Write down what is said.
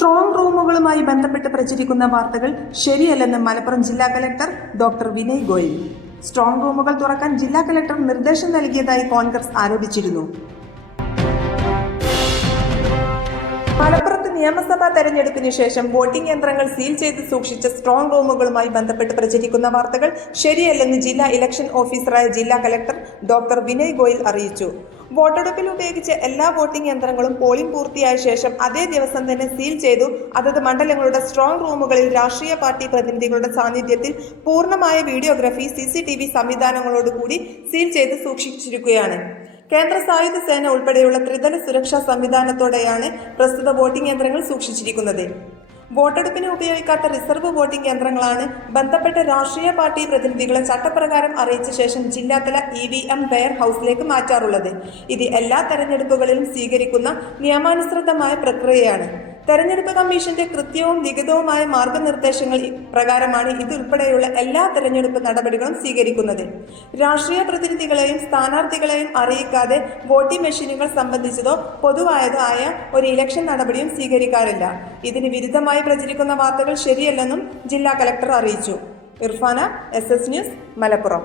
Strong റൂമുകളുമായി ബന്ധപ്പെട്ട് പ്രചരിക്കുന്ന വാർത്തകൾ ശരിയല്ലെന്ന് മലപ്പുറം ജില്ലാ collector doctor Vinay Goyal. Strong റൂമുകൾ തുറക്കാൻ ജില്ലാ കലക്ടർ നിർദ്ദേശം നൽകിയതായി കോൺഗ്രസ് ആരോപിച്ചിരുന്നു. മലപ്പുറത്ത് നിയമസഭാ തെരഞ്ഞെടുപ്പിന് ശേഷം വോട്ടിംഗ് യന്ത്രങ്ങൾ സീൽ ചെയ്ത് സൂക്ഷിച്ച സ്ട്രോങ് റൂമുകളുമായി ബന്ധപ്പെട്ട് പ്രചരിക്കുന്ന വാർത്തകൾ ശരിയല്ലെന്ന് ജില്ലാ ഇലക്ഷൻ ഓഫീസറായ ജില്ലാ കലക്ടർ ഡോക്ടർ വിനയ് ഗോയൽ അറിയിച്ചു. വോട്ടെടുപ്പിൽ ഉപയോഗിച്ച എല്ലാ വോട്ടിംഗ് യന്ത്രങ്ങളും പോളിംഗ് പൂർത്തിയായ ശേഷം അതേ ദിവസം തന്നെ സീൽ ചെയ്തു അതത് മണ്ഡലങ്ങളുടെ സ്ട്രോങ് റൂമുകളിൽ രാഷ്ട്രീയ പാർട്ടി പ്രതിനിധികളുടെ സാന്നിധ്യത്തിൽ പൂർണ്ണമായ വീഡിയോഗ്രാഫി CCTV സംവിധാനങ്ങളോടുകൂടി സീൽ ചെയ്ത് സൂക്ഷിച്ചിരിക്കുകയാണ്. കേന്ദ്ര സായുധ സേന ഉൾപ്പെടെയുള്ള ത്രിതല സുരക്ഷാ സംവിധാനത്തോടെയാണ് പ്രസ്തുത വോട്ടിംഗ് യന്ത്രങ്ങൾ സൂക്ഷിച്ചിരിക്കുന്നത്. വോട്ടെടുപ്പിന് ഉപയോഗിക്കാത്ത റിസർവ് വോട്ടിംഗ് യന്ത്രങ്ങളാണ് ബന്ധപ്പെട്ട രാഷ്ട്രീയ പാർട്ടി പ്രതിനിധികളെ ചട്ടപ്രകാരം അറിയിച്ച ശേഷം ജില്ലാതല EVM വെയർ ഹൗസിലേക്ക് മാറ്റാറുള്ളത്. ഇത് എല്ലാ തെരഞ്ഞെടുപ്പുകളിലും സ്വീകരിക്കുന്ന നിയമാനുസൃതമായ പ്രക്രിയയാണ്. തെരഞ്ഞെടുപ്പ് കമ്മീഷന്റെ കൃത്യവും ലിഖിതവുമായ മാർഗനിർദ്ദേശങ്ങൾ പ്രകാരമാണ് ഇതുൾപ്പെടെയുള്ള എല്ലാ തെരഞ്ഞെടുപ്പ് നടപടികളും സ്വീകരിക്കുന്നത്. രാഷ്ട്രീയ പ്രതിനിധികളെയും സ്ഥാനാർത്ഥികളെയും അറിയിക്കാതെ വോട്ടിംഗ് മെഷീനുകൾ സംബന്ധിച്ചതോ പൊതുവായതോ ആയ ഒരു ഇലക്ഷൻ നടപടിയും സ്വീകരിക്കാറില്ല. ഇതിന് വിരുദ്ധമായി പ്രചരിക്കുന്ന വാർത്തകൾ ശരിയല്ലെന്നും ജില്ലാ കലക്ടർ അറിയിച്ചു. Irfana, SS news, Malappuram.